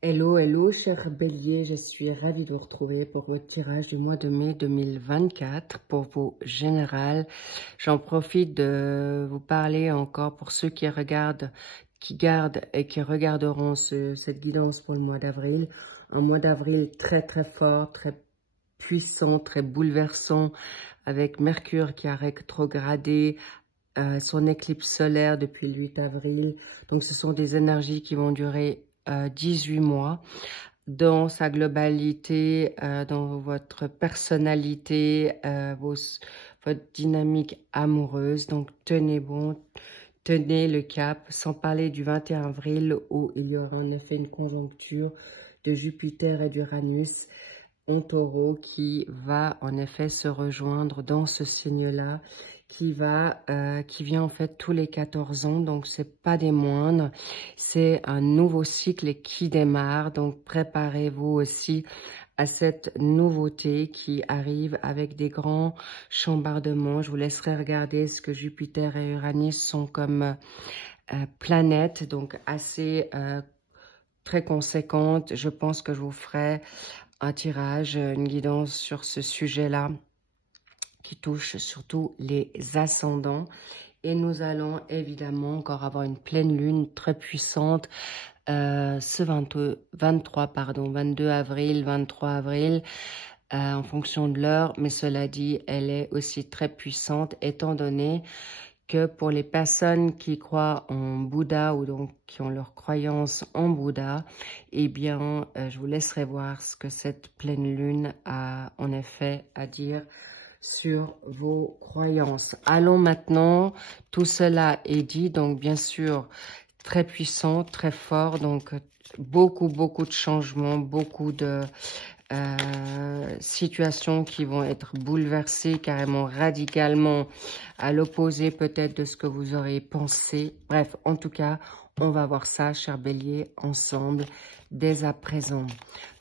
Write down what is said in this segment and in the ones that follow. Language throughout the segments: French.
Hello, hello, cher Bélier, je suis ravie de vous retrouver pour votre tirage du mois de mai 2024 pour vos générales. J'en profite de vous parler encore pour ceux qui regardent, qui gardent et qui regarderont cette guidance pour le mois d'avril. Un mois d'avril très très fort, très puissant, très bouleversant, avec Mercure qui a rétrogradé son éclipse solaire depuis le 8 avril. Donc ce sont des énergies qui vont durer 18 mois dans sa globalité, dans votre personnalité, votre dynamique amoureuse. Donc tenez bon, tenez le cap, sans parler du 21 avril où il y aura en effet une conjoncture de Jupiter et d'Uranus en taureau qui va en effet se rejoindre dans ce signe-là, qui vient en fait tous les 14 ans, donc c'est pas des moindres, c'est un nouveau cycle qui démarre, donc préparez-vous aussi à cette nouveauté qui arrive avec des grands chambardements. Je vous laisserai regarder ce que Jupiter et Uranus sont comme planètes, donc assez très conséquentes. Je pense que je vous ferai un tirage, une guidance sur ce sujet-là qui touche surtout les ascendants. Et nous allons évidemment encore avoir une pleine lune très puissante ce 22 avril, 23 avril, en fonction de l'heure. Mais cela dit, elle est aussi très puissante étant donné que pour les personnes qui croient en Bouddha ou donc qui ont leur croyance en Bouddha, eh bien, je vous laisserai voir ce que cette pleine lune a en effet à dire sur vos croyances. Allons maintenant, tout cela est dit, donc bien sûr, très puissant, très fort, donc beaucoup de changements, beaucoup de situations qui vont être bouleversées carrément radicalement à l'opposé peut-être de ce que vous auriez pensé. Bref, en tout cas, on va voir ça, cher Bélier, ensemble dès à présent.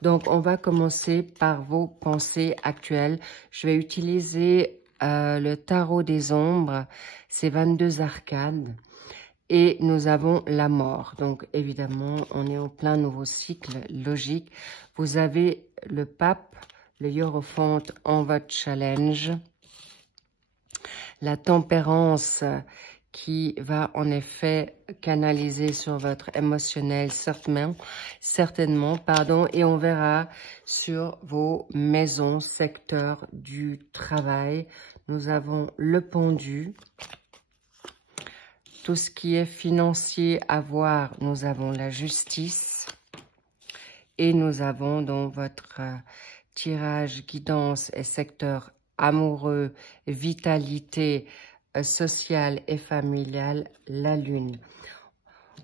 Donc, on va commencer par vos pensées actuelles. Je vais utiliser le tarot des ombres, c'est 22 arcades. Et nous avons la mort. Donc, évidemment, on est en plein nouveau cycle logique. Vous avez le pape, le hiérophant en votre challenge. La tempérance qui va en effet canaliser sur votre émotionnel, certainement, et on verra sur vos maisons, secteurs du travail. Nous avons le pendu. Tout ce qui est financier à voir, nous avons la justice. Et nous avons dans votre tirage, guidance et secteur amoureux, vitalité sociale et familiale, la lune.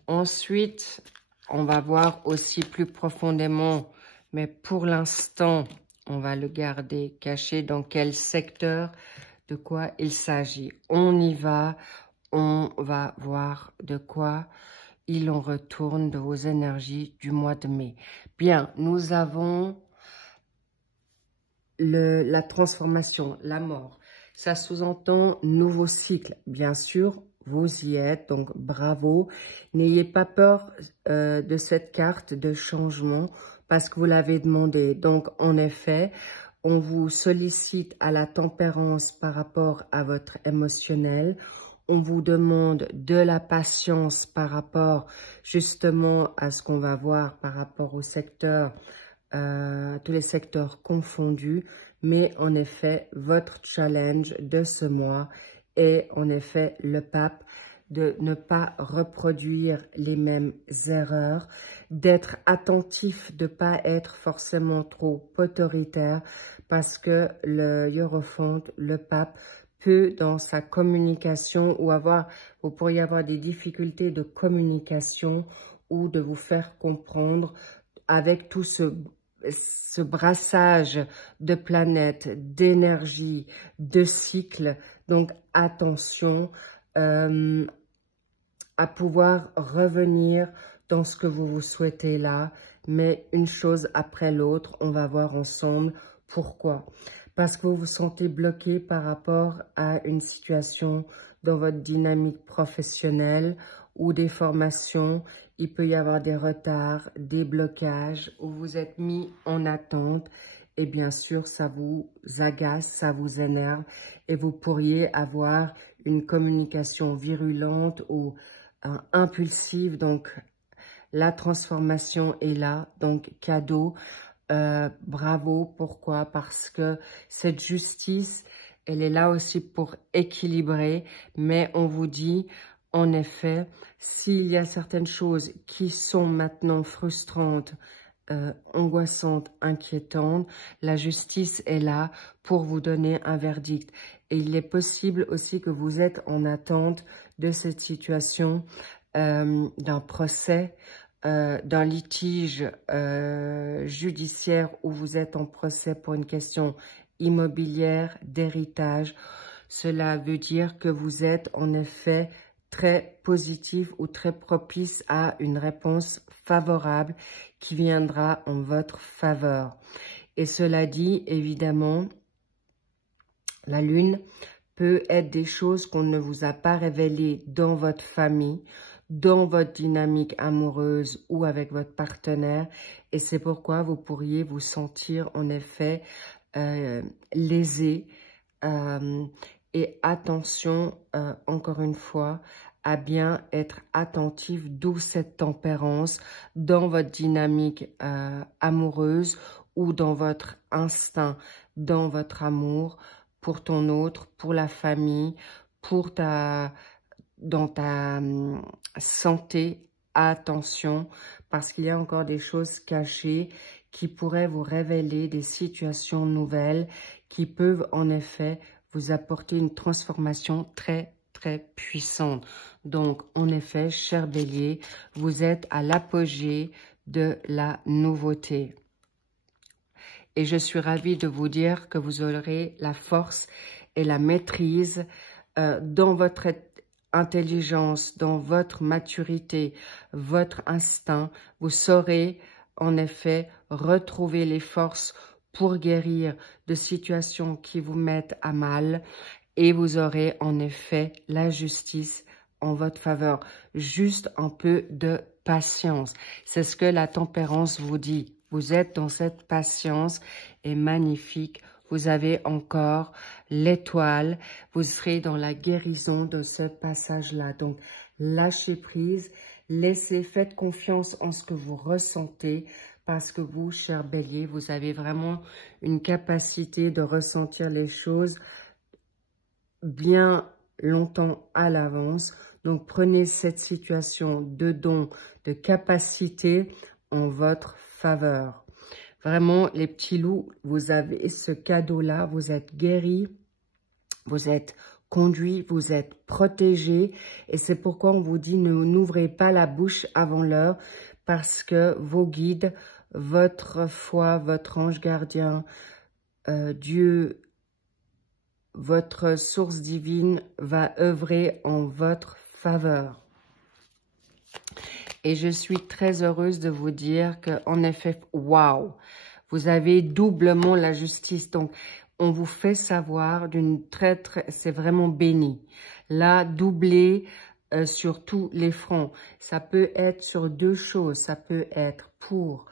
Ensuite, on va voir aussi plus profondément, mais pour l'instant, on va le garder caché dans quel secteur, de quoi il s'agit. On y va. On va voir de quoi il en retourne de vos énergies du mois de mai. Bien, nous avons la transformation, la mort. Ça sous-entend nouveau cycle. Bien sûr, vous y êtes, donc bravo. N'ayez pas peur de cette carte de changement parce que vous l'avez demandé. Donc, en effet, on vous sollicite à la tempérance par rapport à votre émotionnel. On vous demande de la patience par rapport justement à ce qu'on va voir par rapport au secteur, tous les secteurs confondus. Mais en effet, votre challenge de ce mois est en effet le pape, de ne pas reproduire les mêmes erreurs, d'être attentif, de ne pas être forcément trop autoritaire parce que le hiérophant, le pape, peut dans sa communication ou vous pourriez avoir des difficultés de communication ou de vous faire comprendre avec tout ce brassage de planètes, d'énergie, de cycles. Donc attention à pouvoir revenir dans ce que vous souhaitez là, mais une chose après l'autre, on va voir ensemble pourquoi. Parce que vous vous sentez bloqué par rapport à une situation dans votre dynamique professionnelle ou des formations Il peut y avoir des retards, des blocages, où vous êtes mis en attente. Et bien sûr, ça vous agace, ça vous énerve. Et vous pourriez avoir une communication virulente ou impulsive. Donc, la transformation est là. Donc, cadeau. Bravo. Pourquoi? Parce que cette justice, elle est là aussi pour équilibrer. Mais on vous dit, en effet, s'il y a certaines choses qui sont maintenant frustrantes, angoissantes, inquiétantes, la justice est là pour vous donner un verdict. Et il est possible aussi que vous êtes en attente de cette situation, d'un procès, d'un litige judiciaire où vous êtes en procès pour une question immobilière, d'héritage. Cela veut dire que vous êtes en effet très positif ou très propice à une réponse favorable qui viendra en votre faveur. Et cela dit, évidemment, la lune peut être des choses qu'on ne vous a pas révélées dans votre famille, dans votre dynamique amoureuse ou avec votre partenaire. Et c'est pourquoi vous pourriez vous sentir en effet lésé. Et attention, encore une fois, à bien être attentif, d'où cette tempérance dans votre dynamique amoureuse ou dans votre instinct, dans votre amour pour ton autre, pour la famille, pour dans ta santé. Attention, parce qu'il y a encore des choses cachées qui pourraient vous révéler des situations nouvelles qui peuvent en effet vous apporter une transformation très, très puissante. Donc, en effet, cher Bélier, vous êtes à l'apogée de la nouveauté. Et je suis ravie de vous dire que vous aurez la force et la maîtrise dans votre intelligence, dans votre maturité, votre instinct. Vous saurez en effet retrouver les forces pour guérir de situations qui vous mettent à mal. Et vous aurez en effet la justice en votre faveur. Juste un peu de patience. C'est ce que la tempérance vous dit. Vous êtes dans cette patience et magnifique. Vous avez encore l'étoile. Vous serez dans la guérison de ce passage-là. Donc, lâchez prise. Faites confiance en ce que vous ressentez. Parce que vous, cher Bélier, vous avez vraiment une capacité de ressentir les choses bien longtemps à l'avance. Donc, prenez cette situation de don, de capacité en votre faveur. Vraiment, les petits loups, vous avez ce cadeau-là. Vous êtes guéris, vous êtes conduits, vous êtes protégés. Et c'est pourquoi on vous dit, n'ouvrez pas la bouche avant l'heure, parce que vos guides, votre foi, votre ange gardien, Dieu, votre source divine va œuvrer en votre faveur. Et je suis très heureuse de vous dire qu'en effet, waouh, vous avez doublement la justice. Donc, on vous fait savoir c'est vraiment béni. Là, doublé sur tous les fronts. Ça peut être sur deux choses. Ça peut être pour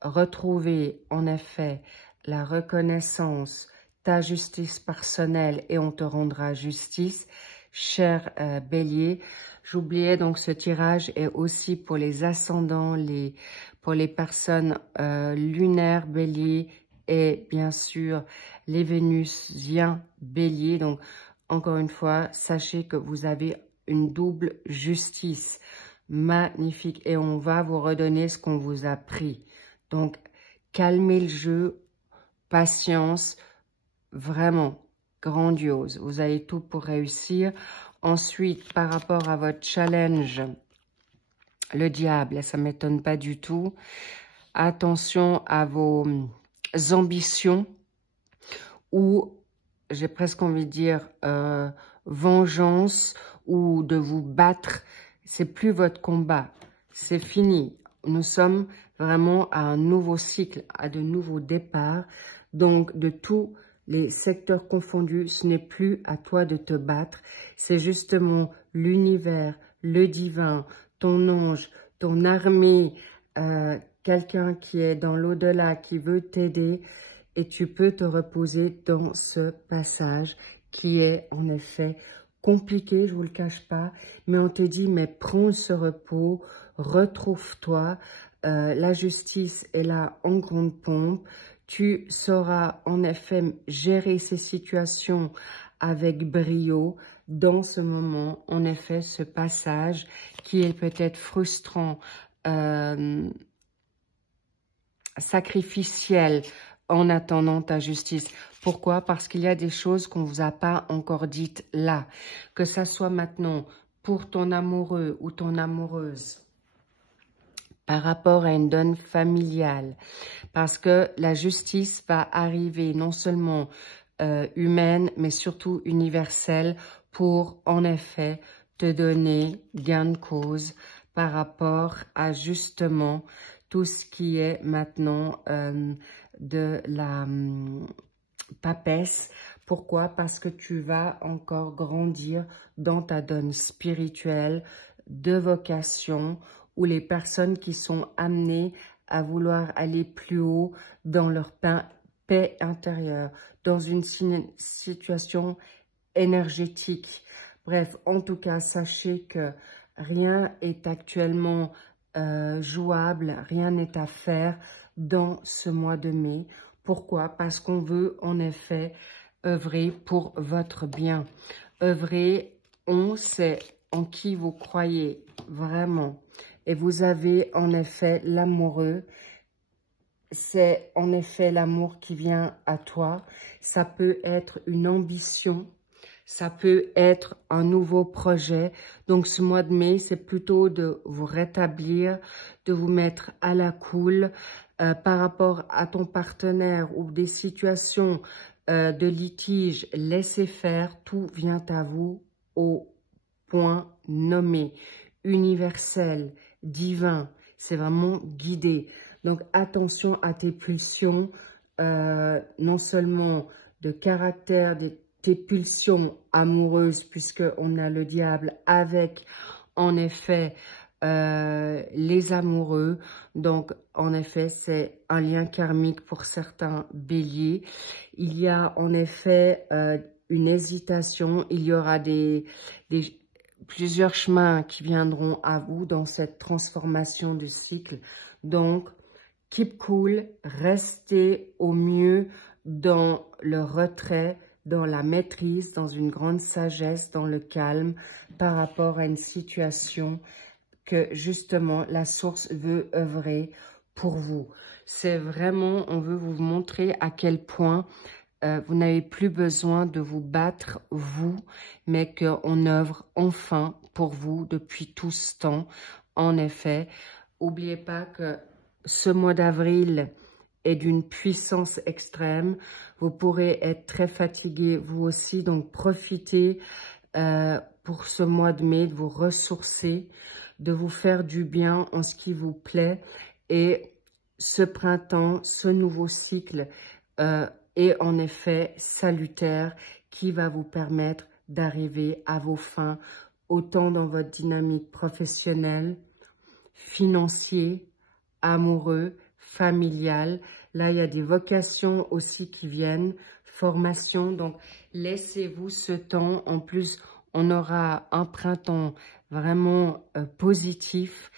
retrouver, en effet, la reconnaissance, ta justice personnelle et on te rendra justice. Cher Bélier, j'oubliais donc ce tirage est aussi pour les ascendants, pour les personnes lunaires Bélier et bien sûr les Vénusiens Bélier. Donc encore une fois, sachez que vous avez une double justice magnifique et on va vous redonner ce qu'on vous a pris. Donc calmez le jeu, patience, vraiment grandiose. Vous avez tout pour réussir. Ensuite, par rapport à votre challenge, le diable, ça ne m'étonne pas du tout. Attention à vos ambitions ou, j'ai presque envie de dire, vengeance ou de vous battre. C'est plus votre combat. C'est fini. Nous sommes vraiment à un nouveau cycle, à de nouveaux départs. Donc, de tous les secteurs confondus, ce n'est plus à toi de te battre. C'est justement l'univers, le divin, ton ange, ton armée, quelqu'un qui est dans l'au-delà, qui veut t'aider, et tu peux te reposer dans ce passage qui est en effet compliqué, je vous le cache pas, mais on te dit, mais prends ce repos, retrouve-toi, la justice est là en grande pompe, tu sauras en effet gérer ces situations avec brio dans ce moment, en effet, ce passage qui est peut-être frustrant, sacrificiel en attendant ta justice. Pourquoi? Parce qu'il y a des choses qu'on ne vous a pas encore dites là. Que ça soit maintenant pour ton amoureux ou ton amoureuse, par rapport à une donne familiale. Parce que la justice va arriver non seulement humaine, mais surtout universelle pour, en effet, te donner gain de cause par rapport à justement tout ce qui est maintenant de la papesse. Pourquoi? Parce que tu vas encore grandir dans ta donne spirituelle, de vocation, où les personnes qui sont amenées à vouloir aller plus haut dans leur paix intérieure, dans une situation énergétique. Bref, en tout cas, sachez que rien est actuellement jouable, rien n'est à faire dans ce mois de mai. Pourquoi? Parce qu'on veut en effet œuvrer pour votre bien. Œuvrer, on sait en qui vous croyez vraiment. Et vous avez en effet l'amoureux. C'est en effet l'amour qui vient à toi. Ça peut être une ambition. Ça peut être un nouveau projet. Donc, ce mois de mai, c'est plutôt de vous rétablir, de vous mettre à la cool par rapport à ton partenaire ou des situations de litige. Laissez faire, tout vient à vous au point nommé, universel, divin. C'est vraiment guidé. Donc, attention à tes pulsions, non seulement de caractère, tes pulsions amoureuses, puisqu'on a le diable avec, en effet, les amoureux. Donc, en effet, c'est un lien karmique pour certains béliers. Il y a, en effet, une hésitation. Il y aura plusieurs chemins qui viendront à vous dans cette transformation de cycle. Donc, keep cool, restez au mieux dans le retrait, dans la maîtrise, dans une grande sagesse, dans le calme, par rapport à une situation que justement la source veut œuvrer pour vous. C'est vraiment, on veut vous montrer à quel point vous n'avez plus besoin de vous battre, vous, mais qu'on œuvre enfin pour vous depuis tout ce temps. En effet, n'oubliez pas que ce mois d'avril est d'une puissance extrême. Vous pourrez être très fatigué, vous aussi, donc profitez pour ce mois de mai de vous ressourcer, de vous faire du bien en ce qui vous plaît. Et ce printemps, ce nouveau cycle est en effet salutaire qui va vous permettre d'arriver à vos fins, autant dans votre dynamique professionnelle, financière, amoureux, familial. Là, il y a des vocations aussi qui viennent, formation. Donc, laissez-vous ce temps. En plus, on aura un printemps vraiment positif.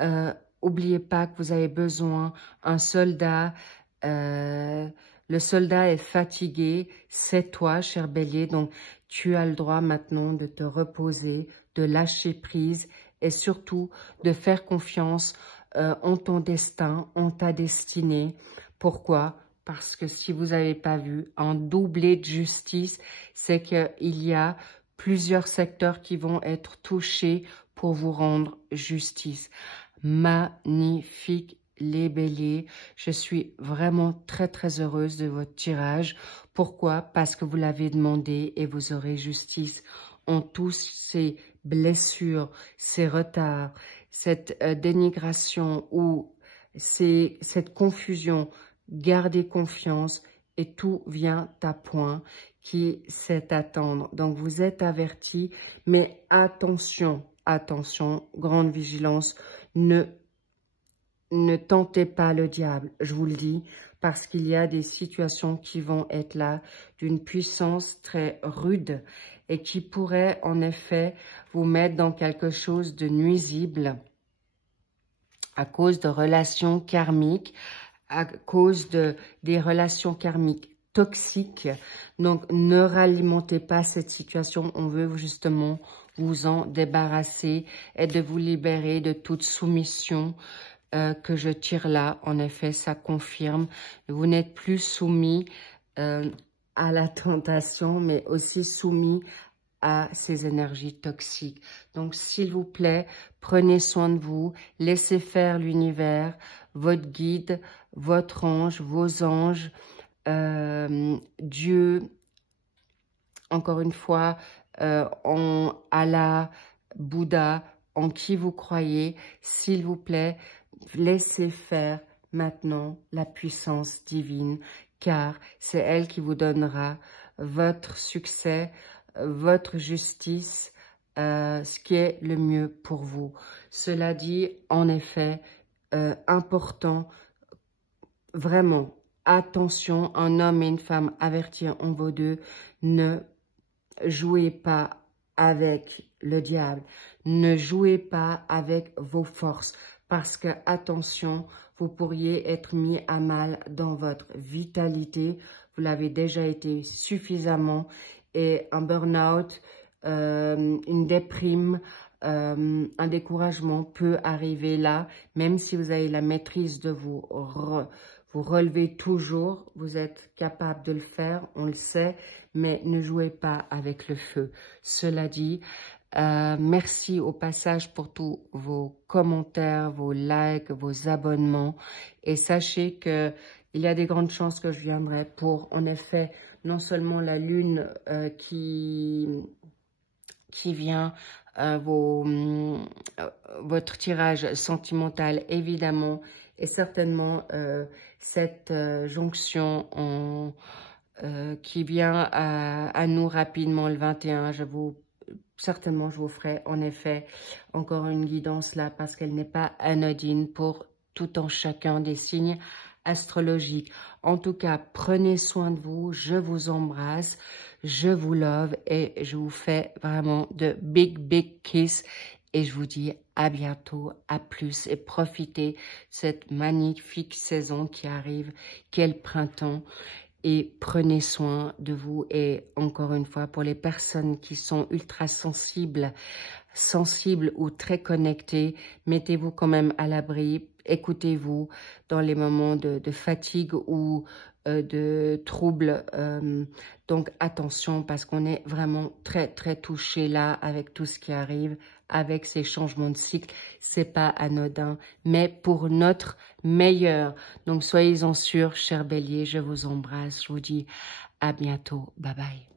N'oubliez pas que vous avez besoin d'un soldat. Le soldat est fatigué. C'est toi, cher bélier. Donc, tu as le droit maintenant de te reposer, de lâcher prise et surtout de faire confiance en ton destin, en ta destinée. Pourquoi? Parce que si vous n'avez pas vu, un doublé de justice, c'est qu'il y a plusieurs secteurs qui vont être touchés pour vous rendre justice. Magnifique les béliers. Je suis vraiment très très heureuse de votre tirage. Pourquoi? Parce que vous l'avez demandé et vous aurez justice en tous ces blessures, ces retards, cette dénigration ou cette confusion. Gardez confiance et tout vient à point qui sait attendre. Donc vous êtes avertis, mais attention, attention, grande vigilance, ne tentez pas le diable, je vous le dis, parce qu'il y a des situations qui vont être là d'une puissance très rude et qui pourraient en effet vous mettre dans quelque chose de nuisible à cause de relations karmiques, à cause des relations karmiques toxiques. Donc, ne ralimentez pas cette situation. On veut justement vous en débarrasser et de vous libérer de toute soumission que je tire là. En effet, ça confirme. Vous n'êtes plus soumis à la tentation, mais aussi soumis à ces énergies toxiques. Donc, s'il vous plaît, prenez soin de vous, laissez faire l'univers, votre guide, votre ange, vos anges, Dieu, encore une fois, en Allah, Bouddha, en qui vous croyez, s'il vous plaît, laissez faire maintenant la puissance divine, car c'est elle qui vous donnera votre succès, votre justice, ce qui est le mieux pour vous. Cela dit, en effet, important, vraiment, attention, un homme et une femme avertis en vos deux, ne jouez pas avec le diable, ne jouez pas avec vos forces, parce que, attention, vous pourriez être mis à mal dans votre vitalité, vous l'avez déjà été suffisamment, et un burn-out, une déprime, un découragement peut arriver là, même si vous avez la maîtrise de vous relevez toujours, vous êtes capable de le faire, on le sait, mais ne jouez pas avec le feu. Cela dit, merci au passage pour tous vos commentaires, vos likes, vos abonnements, et sachez que il y a des grandes chances que je viendrai pour, en effet, non seulement la lune qui vient, votre tirage sentimental, évidemment, et certainement cette jonction qui vient à nous rapidement le 21. Certainement, je vous ferai en effet encore une guidance là, parce qu'elle n'est pas anodine pour tout en chacun des signes astrologiques. En tout cas, prenez soin de vous, je vous embrasse, je vous love et je vous fais vraiment de big kiss et je vous dis à bientôt, à plus et profitez de cette magnifique saison qui arrive, qui est le printemps, et prenez soin de vous. Et encore une fois, pour les personnes qui sont ultra sensibles ou très connectées, mettez-vous quand même à l'abri. Écoutez-vous dans les moments de fatigue ou de troubles. Donc attention, parce qu'on est vraiment très touché là avec tout ce qui arrive, avec ces changements de cycle. C'est pas anodin, mais pour notre meilleur. Donc soyez-en sûrs, chers béliers, je vous embrasse. Je vous dis à bientôt. Bye bye.